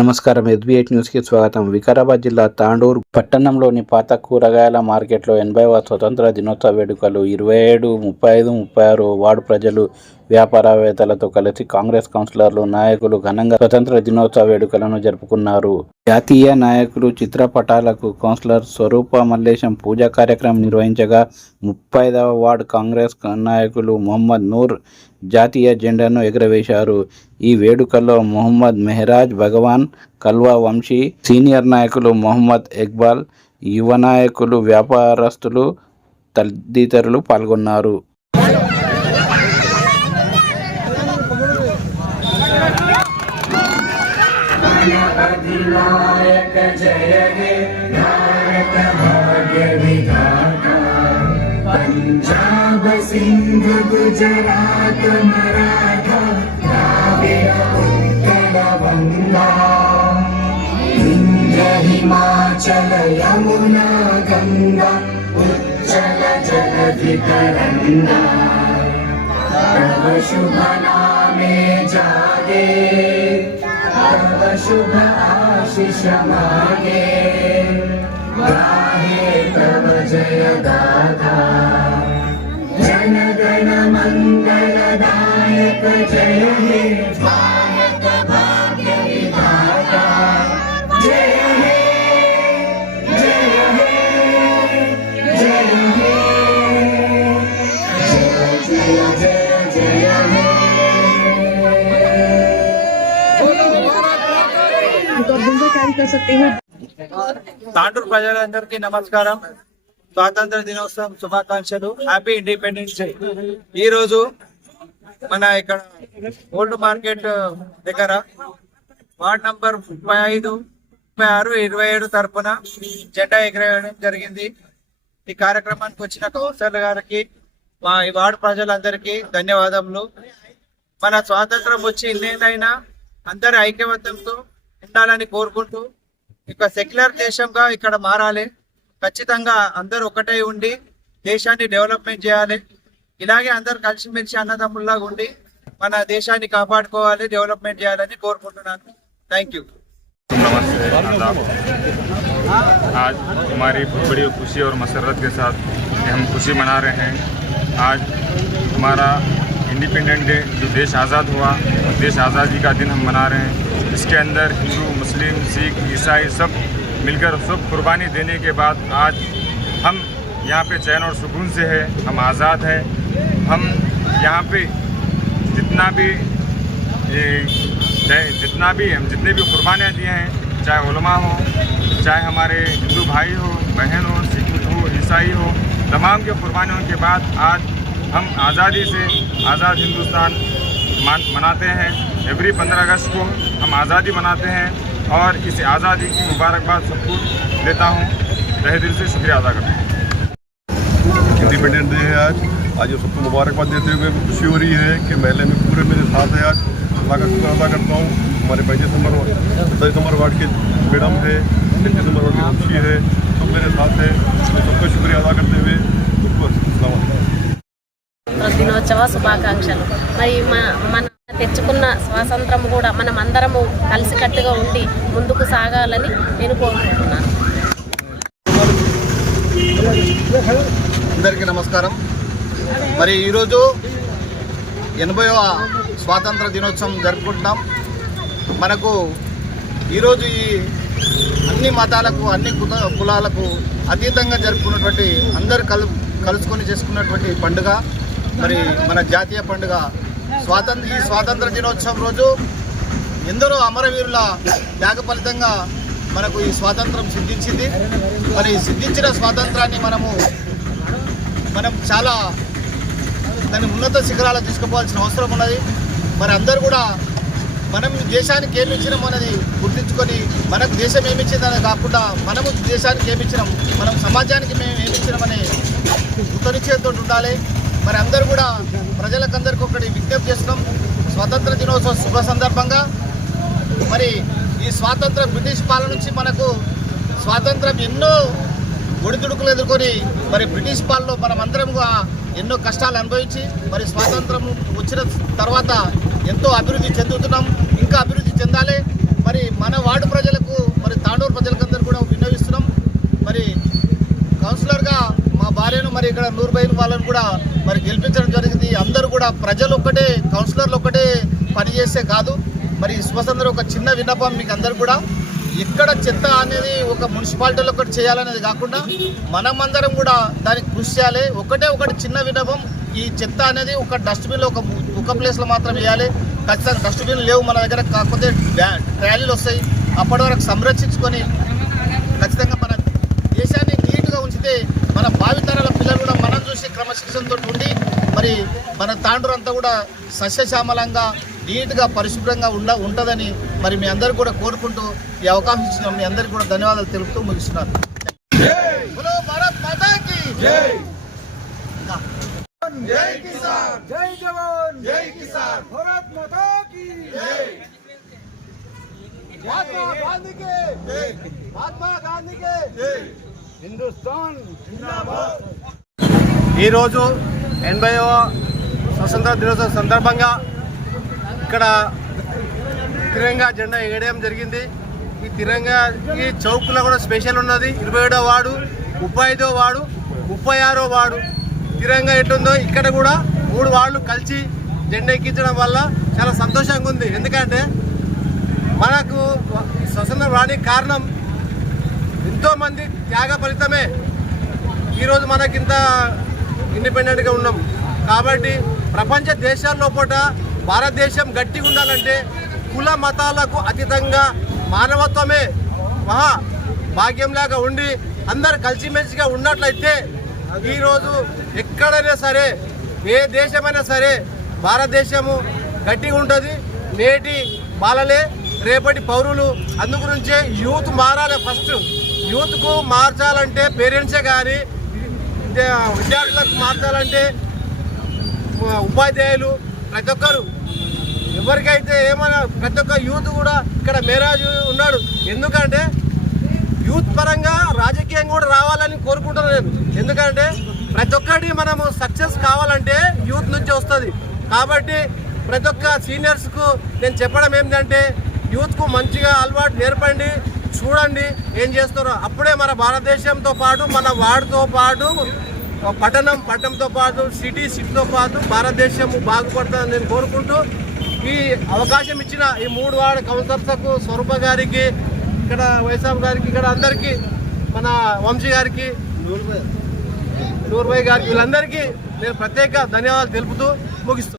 నమస్కారం. SB8 న్యూస్కి స్వాగతం. వికారాబాద్ జిల్లా తాండూరు పట్టణంలోని పాత కూరగాయల మార్కెట్లో 80వ స్వతంత్ర దినోత్సవ వేడుకలు 27, 35, 36 వార్డు ప్రజలు, వ్యాపారవేత్తలతో కలిసి కాంగ్రెస్ కౌన్సిలర్లు, నాయకులు ఘనంగా స్వతంత్ర దినోత్సవ వేడుకలను జరుపుకున్నారు. జాతీయ నాయకులు చిత్రపటాలకు కౌన్సిలర్ స్వరూప మల్లేశం పూజా కార్యక్రమం నిర్వహించగా 35వ వార్డు కాంగ్రెస్ నాయకులు మొహమ్మద్ నూర్ జాతీయ జెండాను ఎగురవేశారు. ఈ వేడుకల్లో మొహమ్మద్ మెహరాజ్ భగవాన్, కల్వా వంశీ, సీనియర్ నాయకులు మొహమ్మద్ ఇక్బాల్, యువ నాయకులు, వ్యాపారస్తులు తదితరులు పాల్గొన్నారు. अधिनायक जय हे भारत भाग्य विधाता, पंजाब सिंध गुजरात मराठा द्राविड़ उत्कल बंगा, विंध्य हिमाचल यमुना गंगा उज्जल जलधि तरंगा, तव शुभ नामे जागे तव शुभ आशीष मागे, गाहे तव जय गाथा, जन गण मंगलदायक जय हे भारत भाग्य विधाता, जय हे जय हे जय हे जय जय जय हे। తాండూరు ప్రజలందరికీ నమస్కారం. స్వాతంత్ర దినోత్సవం శుభాకాంక్షలు. Happy independence day. ఈ రోజు మన ఇక్కడ ఓల్డ్ మార్కెట్ దగ్గర వార్డ్ నంబర్ 35, 36, 27 తరఫున జెండా ఎగరేయడం జరిగింది. ఈ కార్యక్రమానికి వచ్చిన కౌన్సిలర్ గారికి, మా ఈ వార్డు ప్రజలందరికీ ధన్యవాదములు. మన స్వాతంత్రం వచ్చి ఇన్నేళ్ళైనా అందరి ఐక్యమత్యంతో ఉండాలని కోరుకుంటూ ఇక సెక్యులర్ దేశంగా ఇక్కడ మారాలి. ఖచ్చితంగా అందరూ ఒకటే ఉండి దేశాన్ని డెవలప్మెంట్ చేయాలి. ఇలాగే అందరు కలిసిమెలిసి అన్నదమ్ముల్లాగా ఉండి మన దేశాన్ని కాపాడుకోవాలి, డెవలప్మెంట్ చేయాలని కోరుకుంటున్నాను. Thank you. आज हमारी बड़ी खुशी और मसरत के साथ हम खुशी मना रहे हैं. आज हमारा इंडिपेंडेंट डे, जो देश आज़ाद हुआ, देश आज़ादी का दिन हम मना रहे हैं. इसके अंदर हिंदू, मुस्लिम, सिख, ईसाई सब मिलकर सब कुर्बानी देने के बाद आज हम यहाँ पे चैन और सुकून से है, हम आज़ाद हैं. हम यहाँ पे जितना भी हम जितने भी कुर्बानियाँ दिए हैं, चाहे उलमा हो, चाहे हमारे हिंदू भाई हो, बहन हो, सिख हो, ईसाई हो, तमाम के कुर्बानियों के बाद आज हम आज़ादी से आज़ाद हिंदुस्तान मनाते हैं. एवरी 15 अगस्त को हम आज़ादी मनाते हैं और इस आज़ादी की मुबारकबाद सबको देता हूँ. तहे दिल से शुक्रिया अदा करता हूँ. इंडिपेंडेंस डे है आज सबको मुबारकबाद देते हुए खुशी हो रही है कि महल्ले में पूरे मेरे साथ है. आज अल्लाह का शुक्र अदा करता हूँ. हमारे 27 नंबर वार्ड के मैडम है, 33 नंबर वार्ड के खुशी है, सब मेरे साथ है. सबका शुक्रिया अदा करते हुए सबको దినోత్సవ శుభాకాంక్షలు. మరి మన తెచ్చుకున్న స్వాతంత్రం కూడా మనం అందరము కలిసికట్టుగా ఉండి ముందుకు సాగాలని నేను కోరుకుంటున్నాను. అందరికీ నమస్కారం. మరి ఈరోజు 80వ స్వాతంత్ర దినోత్సవం జరుపుకుంటున్నాం. మనకు ఈరోజు ఈ అన్ని మతాలకు, అన్ని కులాలకు అతీతంగా జరుపుకున్నటువంటి అందరు కలుసుకొని చేసుకున్నటువంటి పండుగ, మరి మన జాతీయ పండుగ ఈ స్వాతంత్ర దినోత్సవం రోజు ఎందరో అమరవీరుల త్యాగ ఫలితంగా మనకు ఈ స్వాతంత్రం సిద్ధించింది. మరి సిద్ధించిన స్వాతంత్రాన్ని మనం చాలా దాన్ని ఉన్నత శిఖరాలకు తీసుకుపోవాల్సిన అవసరం ఉన్నది. మరి అందరూ కూడా మనం దేశానికి ఏమి ఇచ్చినాం అనేది గుర్తించుకొని, మనకు దేశం ఏమి ఇచ్చిందనే కాకుండా మనము దేశానికి ఏమి ఇచ్చినాం, మనం సమాజానికి మేము ఏమి ఇచ్చినామనే కృతనిశ్చయంతో ఉండాలి. మరి అందరూ కూడా ప్రజలకందరికీ ఒకటి విజ్ఞప్తి చేస్తున్నాం. స్వాతంత్ర దినోత్సవ శుభ సందర్భంగా మరి ఈ స్వాతంత్ర బ్రిటిష్ పాలన నుంచి మనకు స్వాతంత్రం ఎన్నో ఒడిదుడుకులు ఎదుర్కొని మరి బ్రిటిష్ పాలనలో మనం అందరం ఎన్నో కష్టాలు అనుభవించి మరి స్వాతంత్రం వచ్చిన తర్వాత ఎంతో అభివృద్ధి చెందుతున్నాం, ఇంకా అభివృద్ధి చెందాలి. మరి మన వార్డు ప్రజలకు మరి తాండూరు ప్రజలకందరూ కూడా విన్నవిస్తున్నాం. మరి కౌన్సిలర్గా మా భార్యను మరి ఇక్కడ నూరుబైన్ వాళ్ళని కూడా మరి గెలిపించడం జరిగింది. అందరూ కూడా ప్రజలు ఒక్కటే, కౌన్సిలర్లు ఒక్కటే పనిచేస్తే కాదు. మరి స్వతంత్ర ఒక చిన్న విన్నపం మీకు అందరు కూడా, ఎక్కడ చెత్త అనేది ఒక మున్సిపాలిటీలో ఒకటి చేయాలనేది కాకుండా మనమందరం కూడా దానికి కృషి చేయాలి. ఒకటి చిన్న విన్నపం, ఈ చెత్త అనేది ఒక డస్ట్బిన్లో ఒక ప్లేస్లో మాత్రం వేయాలి. ఖచ్చితంగా డస్ట్బిన్ లేవు మన దగ్గర, కాకపోతే ట్రాలీలు వస్తాయి. అప్పటి వరకు సంరక్షించుకొని ఖచ్చితంగా మన దేశాన్ని నీట్గా ఉంచితే మన భావితరాల పిల్లలు కూడా మనం చూసి క్రమశిక్షణతో ఉండి మరి మన తాండూరు అంతా కూడా సస్యశ్యామలంగా నీట్గా పరిశుభ్రంగా ఉంటుందని మరి మీ అందరికీ కూడా కోరుకుంటూ ఈ అవకాశం ఇచ్చిన మీ అందరికీ కూడా ధన్యవాదాలు తెలుపుతూ ముగిస్తున్నాను. బోలో భారత్ మాతా కీ జై. జై కిసాన్, జై జవాన్, జై కిసాన్, భారత్ మాతా కీ జై. మహాత్మా గాంధీకి జై, మహాత్మా గాంధీకి జై. హిందుస్థాన్ జిందాబాద్. ఈరోజు 80వ స్వతంత్ర దినోత్సవం సందర్భంగా ఇక్కడ తిరంగా జెండా ఎగరేయడం జరిగింది. ఈ తిరంగా ఈ చౌక్లో కూడా స్పెషల్ ఉన్నది. 27వ వార్డు, 35వ వార్డు, 36వ వార్డు తిరంగా ఎట్లుందో ఇక్కడ కూడా 3 వార్డులు కలిసి జెండా ఎక్కించడం వల్ల చాలా సంతోషంగా ఉంది. ఎందుకంటే మనకు స్వతంత్రం రావడానికి కారణం ఎంతోమంది త్యాగ ఫలితమే ఈరోజు మనకింత ఇండిపెండెంట్గా ఉన్నాం. కాబట్టి ప్రపంచ దేశాల్లో పూట భారతదేశం గట్టిగా ఉండాలంటే కుల మతాలకు అతీతంగా మానవత్వమే మహా భాగ్యంలాగా ఉండి అందరు కలిసిమెలిసిగా ఉన్నట్లయితే ఈరోజు ఎక్కడైనా సరే, ఏ దేశమైనా సరే భారతదేశము గట్టిగా ఉంటుంది. నేటి బాలలే రేపటి పౌరులు. అందుగురించే యూత్ మారాలి. ఫస్ట్ యూత్కు మార్చాలంటే పేరెంట్సే, కానీ విద్యార్థులకు మార్చాలంటే ఉపాధ్యాయులు, ప్రతి ఒక్కరు ఎవరికైతే ఏమైనా ప్రతి ఒక్క యూత్ కూడా ఇక్కడ మేరాజు ఉన్నాడు. ఎందుకంటే యూత్ పరంగా రాజకీయం కూడా రావాలని కోరుకుంటున్నాను నేను. ఎందుకంటే ప్రతి ఒక్కటి మనము సక్సెస్ కావాలంటే యూత్ నుంచి వస్తుంది. కాబట్టి ప్రతి ఒక్క సీనియర్స్కు నేను చెప్పడం ఏంటంటే యూత్కు మంచిగా అలవాటు నేర్పండి, చూడండి ఏం చేస్తారో. అప్పుడే మన భారతదేశంతో పాటు మన వార్డుతో పాటు పట్టణంతో పాటు సిటీతో పాటు భారతదేశం బాగుపడుతుందని నేను కోరుకుంటూ ఈ అవకాశం ఇచ్చిన ఈ 3 వార్డు కౌన్సిలర్స్కు, స్వరూప గారికి, ఇక్కడ వైసాబ్ గారికి, ఇక్కడ అందరికీ, మన వంశీ గారికి, నూర్భాయ్ గారికి, వీళ్ళందరికీ నేను ప్రత్యేక ధన్యవాదాలు తెలుపుతూ ముగిస్తున్నాను.